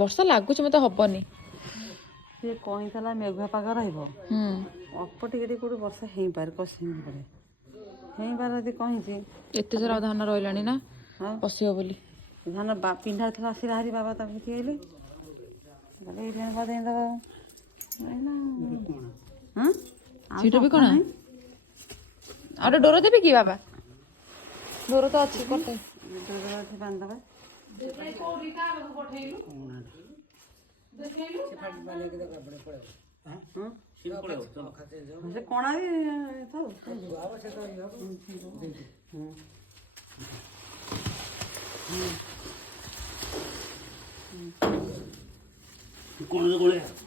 ବର୍ଷା ଲାଗୁଛି ମତେ ହବନି। ସେ କହିଥିଲା ମେଘୁଆ ପାଗ ରହିବ, ଅଳ୍ପ ଟିକେ ଟିକେ କୋଉଠି ବର୍ଷା ହେଇପାରେ, କଷି ହେଇପାରେ ଯଦି କହିଛି। ଏତେ ସାରା ଧାନ ରହିଲାଣି ନା ପଶିବ ବୋଲି। ଧାନ ପିନ୍ଧା ଥିଲା ଆସିଲା ହାରି, ବାବା ତାକୁ ଉଠିଆଇଲେ ସେଇଟା ବି କଣ ଆଉ ଡୋର ଦେବି କି ବାବା? ଡୋର ତ ଅଛି କରିତେ। ବାନ୍ଧିଦେବା। ସେ କଣା ବି ଥାଉ।